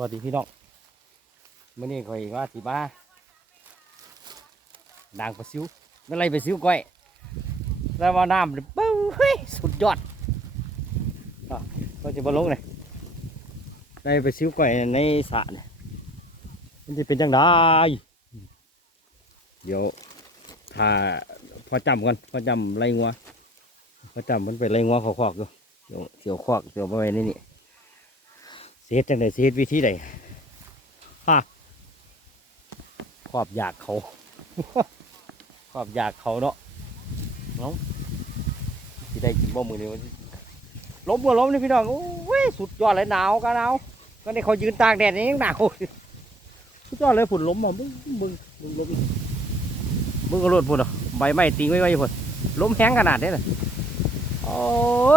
วัสดีพี่น้องมื่อนี้ข่อยว่าสิบ้าด่างปซิวไม่นไรไปซิวก้อยแล้วว่าน้ำเนี่ยปุ้งเฮ้ยสุดยอดก็จะบอลงเลยได้ปซิวก้อยในสระเนี่ยมันจะเป็นจังได้เดี๋ยวถ้าพอจำก่อนพอจำไรงัวพอจำมันเป็นไรงัวขอกๆอยู่เดี๋ยวเสียวคอกเสียวไปไว้ในนี่ เสียจังไดเสียวิธีใดฮะขอบอยากเขาขอบอยากเขาเนาะเนาะที่ได้กินบ่มือนี้ล้มบ่ล้มนี่พี่น้องโอ้ยสุดยอดเลยหนาวก็หนาวก็นี่เขายืนตากแดดนี่ยังหนาวสุดยอดเลยผุนล้มอะมึงมึงมึงล้มมึงก็รดพุ่นอะใบไม้ตีไว้ไว้พุ่นล้มแห้งขนาดนี้เลยโอ้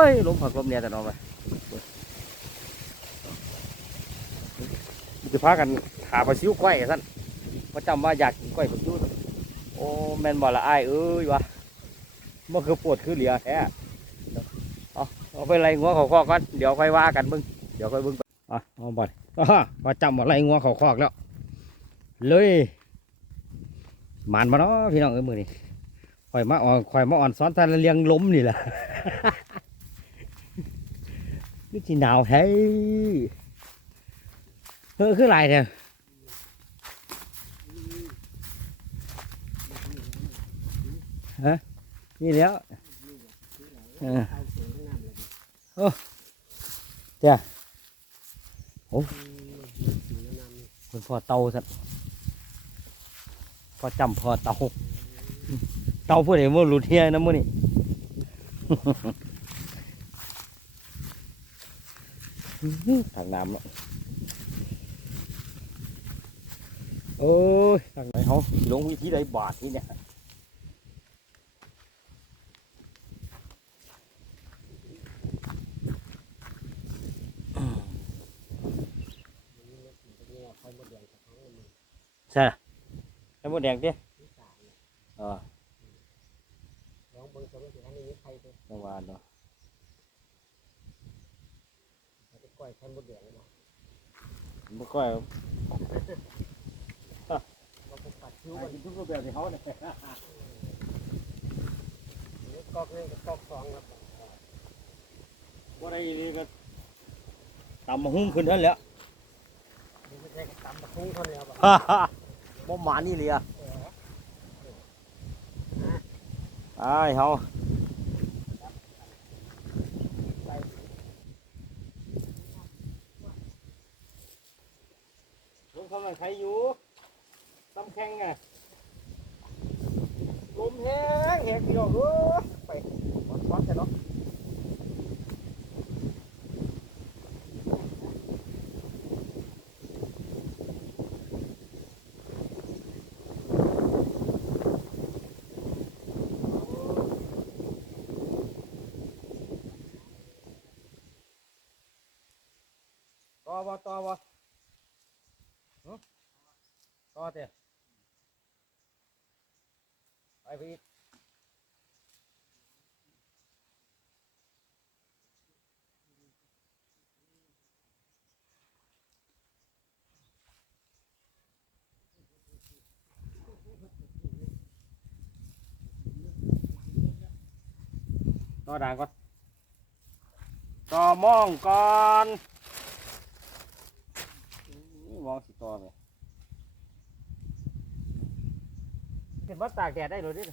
ยล้มผักล้มเนี่ยแต่นอนไป จะพากันหาปลาซิวก้อยท่านประจำว่าอยากกินก้อยปลาซิวโอ้แม่นบ่ละอายเอ้ยวะมันคือปวดคือเหลียแท้เอาเอาไปไล่งัวเขาคอกก่อนเดี๋ยวค่อยว่ากันบึงเดี๋ยวค่อยบึงอะเอาบ่อยอ่าประจำว่าไล่งัวเขาคอกแล้วเลยมันมาเนาะพี่น้องเอ้ยมือนี่คอยมาอ่อนคอยมาอ่อนซ้อนทานเลี้ยงล้มนี่แหละนี่จีหนาวแท้ เออคืออะไรเนี่ยฮะนี่แล้วเออโอ้เจ้าโอ้คุณพ่อเตาสัตพ่อจำพ่อเตาเตาพูดเองว่าหลุดเฮียนะมื้อนี่ทางน้ำเนาะ เอ้ยทางไหนเขาลงวิธีใดบาทนี่เนี่ยใช่ไอ้มดแดงเด้อ๋อลองเบิ่งตัวมันสิอันนี้มีใครตัวจังหวะเนาะมันจะก้อยไข่มดแดงเนาะมันก็เราไปปัดคิ้วไอ้มันทุกรูปแบบที่เขาเนี่ยนี่กอกหนึงกับกอกสองครับว่าได้นี่ก็ตำมาหุ้มขึ้นเท่านั้นแหล้วนี่ไม่ใช่กระตำตะคุ้งเท่านี้ครับฮ่าฮ่าบ่หมานี่เลยอะเออไอ้ายเฮาไปลงทำอะไรใครอยู่ ตำแข็งอะลมแห้งแห้งพี่น้องเอ้ยไปวัดวัดกันเนาะต่อบ่ต่อบ่หึต่อเถอะ ไปไปอีกต่อด่างก่อนต่อมองก่อนนี่มองสิต่อไปเห็นว่าตากแดดได้เลยดิ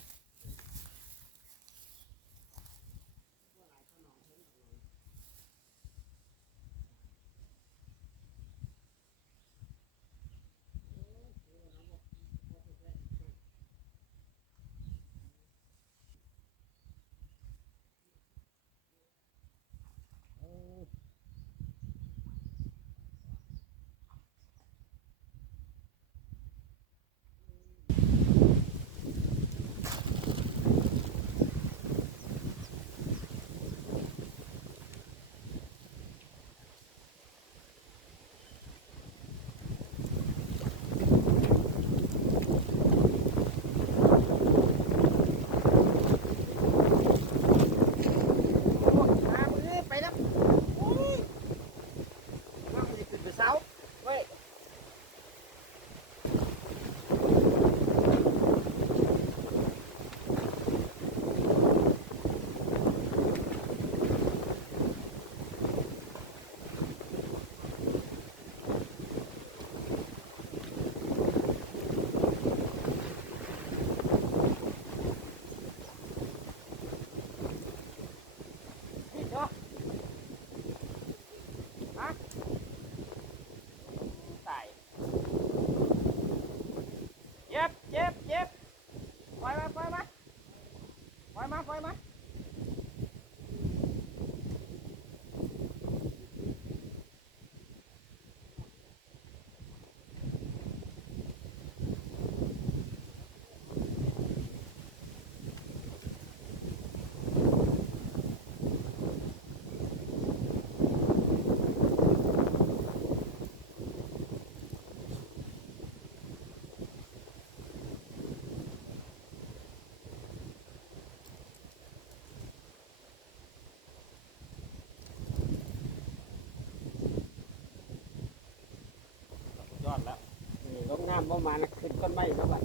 นี่ลงน้ำประมาณขึ้นก้นไม้มาบัด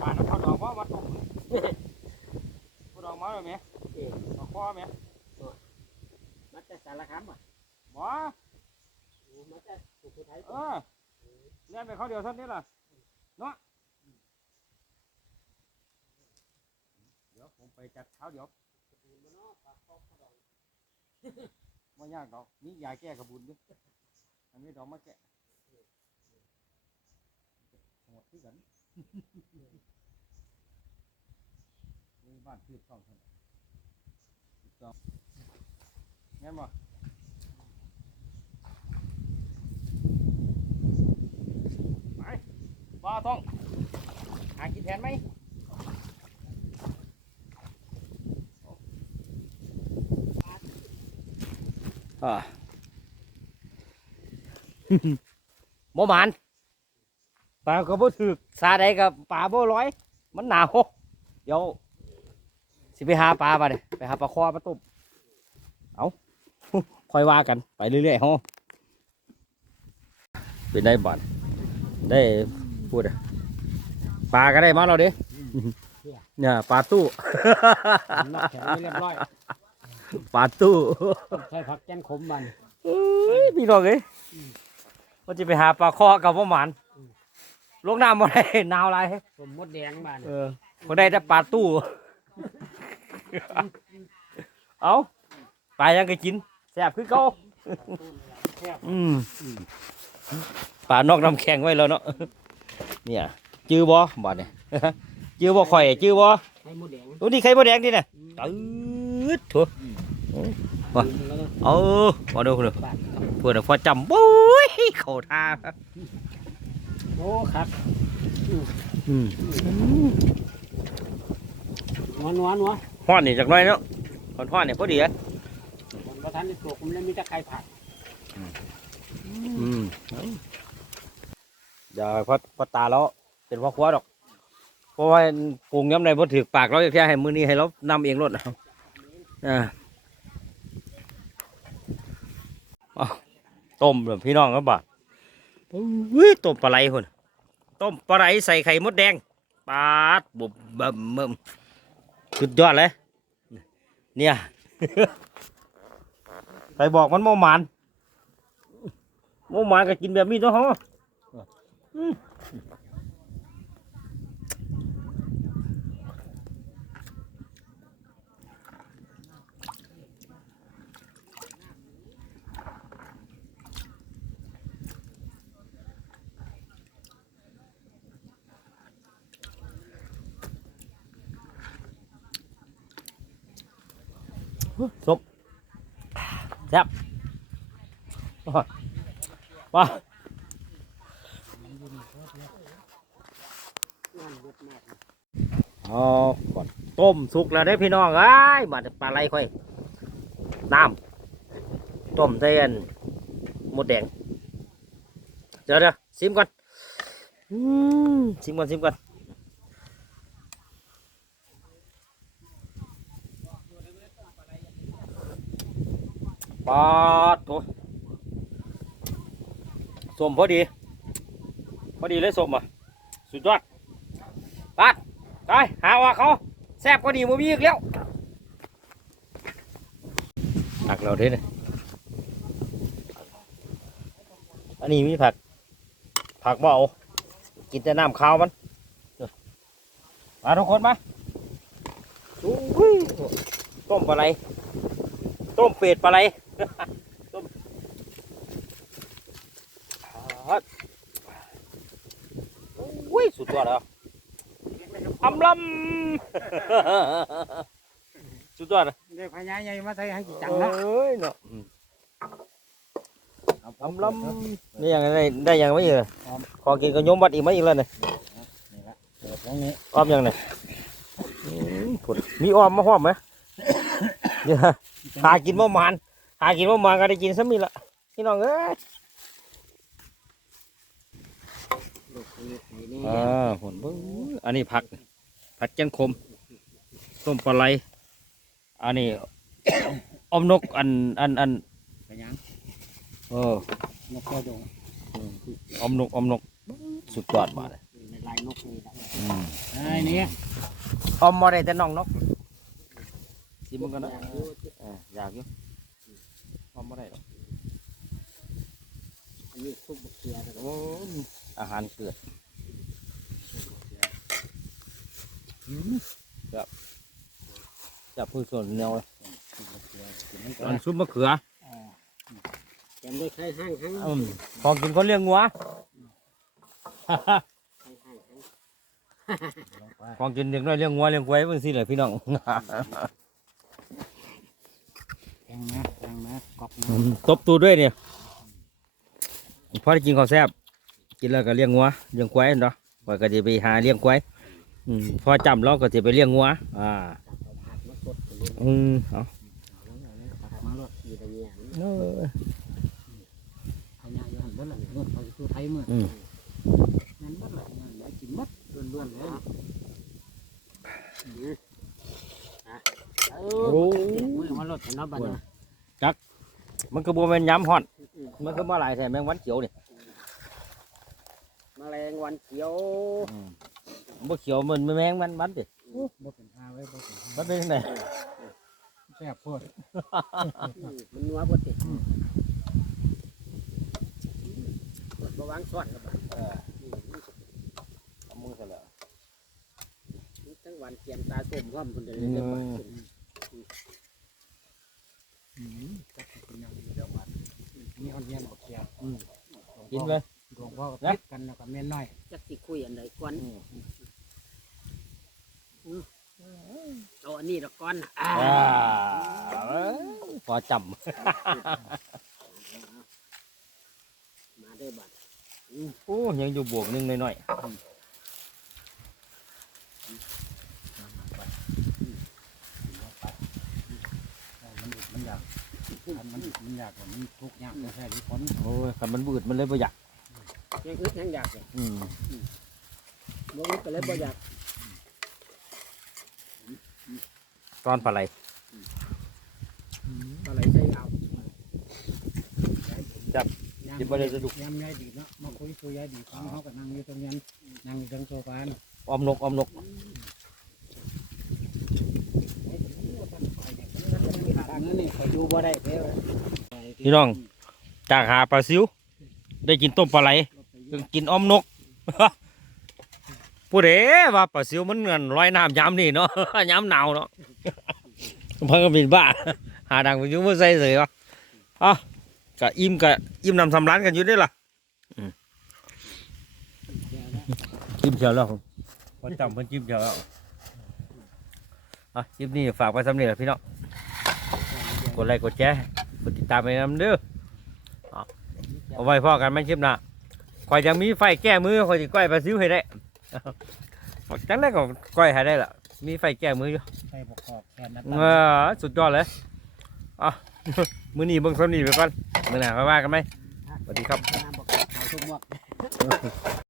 ปลาน้ำเขาดอกว่ามาตุ่มผู้ดอกมาเลยไหมเออดอกคอไหมมันจะสารคามอะหมอโอ้มันจะสุโขทัยเออเลี้ยงไปเขาเดียวเท่านี้ล่ะเนาะเดี๋ยวผมไปจัดเขาเดี๋ยวไม่ยากดอกนี่ยาแก้กระบุนด้วยอันนี้ดอกมาแก้ห มดที่กันนี่บ้านพืชต้องเท่านั้นถูกต้องงั้นบ่ไปปลาต้องหากินแทนไหมอ่าโมหมานปลาก็บ่ถึกซาใดกับปลาบ่ร้อย มันหนาวเดี๋ยวสิไปหาปลาปะเนี่ยไปหาปลาคอปลาตุ่มเอาค่อยว่ากันไปเรื่อยๆฮะเป็นได้บ่อนได้พูดอะปลาก็ได้มาเราเด้เนี่ยปลาตู้นอกแขนไม่เรียบร้อยปลาตู้ใส่ผักแกนขมมันเอ้ยพี่น้องเอ้ยว่าจะไปหาปลาคอกับพ่อหมัน ลงน้ำมาได้หนาวไรผมมดแดงบ้านเออพอได้แต่ปลาตู้ เอาปลายังก็กินแซ่บคือเก่าแซ่บอืมปลานอกน้ำแข็งไว้แล้วเนาะเนี่ยจื้อบ่บ่เนี่ยจื้อบ่ข่อยจื้อบ่ให้มดแดงตัวนี้ไข่มดแดงดิน่ะตืดถั่วว่ะแล้วก็เอามาดูคุณดูบาดเพื่อนพอจำบุ้ยเข่าท่า โอ้ครับอืมนัวนัวนัวห้อนนี่จากหน้อยเนาะห้อนห้อนเนี่ยพอดีอะผมประทานในตัวผมเลยมีแต่ไข่ผัดอืมเดี๋ยวพอพอตาแล้วเป็นพ่อครัวดอก เพราะว่าปรุงย้ำในพอถือปากเราจะแค่ให้มือนี้ให้เรานำเองรถเอาอ่าเอาต้มแบบพี่น้องครับบ่า อุ้ยต้มปลาไหลคนต้มปลาไหลใส่ไข่มดแดงปาดบุบบิ่มบ่มสุดยอดเลย เนี่ยไปบอกมันโมหมานโมหมานก็กินแบบนี้ตัวเขาอืม ซุปแซ่บว้าเอะมากอ๋อก่อนต้มสุกแล้วได้พี่น้องเอ้บาดปลาไหลค่อยน้ำต้มใส่อันหมดแดงเดี๋ยวเดี๋ยวซิมก่อนอืมซิมก่อนซิมก่อน ปาดโถสมพอดี พอดีเลยสมอะ สุดยอดปาดไปหาว่าเขาแซ่บกว่าดีบ่มีอีกแล้วผักเราเท่เนี่ยอันนี้มีผัก ผักบ่เอากินแต่น้ำข้าวมัน มาทุกคนมาต้มปลาไหลต้มเป็ดปลาไหล ต้มฮัดโอ้ยสุดยอดแล้วอำลำสุดยอดอะได้พญาใหญ่มาใส่ให้กี่จัจังงนะเอ้ยเนาะอืมอำลำนี่ยังได้ได้ยังไม่เยอะขอกินก็ยมบัดอีกไหมอีกแล้วเนี่ยนี่ละเปิดตรงนี้อ้อมยังเนี่ยอืมพุ่นมีอ้อมมาพร้อมไหมเนี่ยหากินบ่มาน หากินบ่มานก็ได้กินซะมีละพี่น้องเอ้ยลูกนี่นี่อ่าผลเบิ่งอันนี้ผัก ผักแกนคม ต้มปลาไหลอันนี้อมนกอันอันอันพญาเออนกกระดงอมนกอมนกสุดยอดมากเลยในลายนกนี่อืมไอ้นี่อมมาได้แต่น้องนกสิมึงกันนะเอออยากอยู่ อมมาได้หรอกอันนี้ซุปเกียร์โอ้ยอาหารเกิดครับจับพืชส่วนแนวเลยอันซุปมะเขือแกมได้ใครห้างห้างอืมของกินคนเลี้ยงงัวของกินเด็กน้อยเลี้ยงงัวเลี้ยงควายเป็นสิเลยพี่น้องแพงนะแพง นะกอบอืมตบตูดด้วยเนี่ยพอได้กินข้าวแซ่บกินแล้วก็เลี้ยงงัวเลี้ยงควายเนาะว่าก็จะไปหาเลี้ยงควายอืมพอจำเราก็จะไปเลี้ยงงัวอ่าผักมาสดอืมเอาผักมาลดอยู่ตรงนี้เออพญาอยู่หันเบิ้ลเมื่อเขาคือไทยเมื่ออืมนั่นเบิ้ลนั่นได้กินมัดล้วนๆเลยเอโอ้อมือมาลดเนาะบ้านนี้ มันก็บวมเป็นย้ำฮอดมันก็มาหลายแถมแมงวันเขียวนี่แมลงวันเขียวอืมมันบ่เขียวมันแมงมันมันดิบ่เป็นหาไว้บ่เป็นหามันเป็นจังไงแซ่บโพดมันนัวบ่ติดบ่วางซ้อนกับเออเอามือใส่แล้วทั้งวันเกียมตาส้มพร้อมคนเดียวอืมเลย บ่นี่เอาเยี่ยมเอาเกียร์กินเลยหลวงพ่อก็ติดกันแล้วก็แม่น้อยจักสิคุยอันใดก่อนเอาอันนี้ละก่อนน่ะอ่าอ่าเอ้ยพอจมาได้อบัดำโอ้ยังอยู่บวกหนึงหน่อยมันมันอยาก มันมันอยากมันทุกข์ยากแท้ๆที่คนๆโอ้ยคันมันบืดมันเลยบ่อยากยังอึดยังอยากเลยอืมบ่อึดก็เลยบ่อยากตอนปลาไหลอะไรใช้เอากินบ่ได้สะดุกยามยายดีเนาะมาคุยคุยยายดีฟังเขาก็นั่งอยู่ตรงนั้นนั่งอยู่ตรงโซฟาน่ะออมนกออมนก ทางนั้นนี่เขา อยู่บ่ได้เด้อพี่น้องจากหาปลาซิว ได้กินต้มปลาไหลกินอ้อมนกผู้ใดว่าปลาซิวมันเงินลอยน้ำยามนี่เนาะยามหนาวเนาะเพิ่งก็เป็นบ้าหาดังไปยุ่งมาใส่เลยวะอะกะอิ่มกะอิ่มนำสำร้านกันอยู่ได้อล่ะจิ้มเชียวแล้วผมพอจำเพิ่นจิ้มเชียวแล้วอะคลิปนี้ฝากไว้สำเร็จพี่น้อง กดไลค์กดแชร์กดติดตามไปนำเด้ออะเอาไว้พอกันไม่คลิปหน้าคอยจะมีไฟแก้มือคอยจะก้อยปลาซิวให้ได้จังได้ก็ก้อยให้ได้ล่ะมีไฟแก้มืออยู่ใส่บกขอบแทนนะเออสุดยอดเลยอะมือนี้เบิ่งสำนีไปก่อนมือหน้าค่อยว่ากันไหมสวัสดีครับ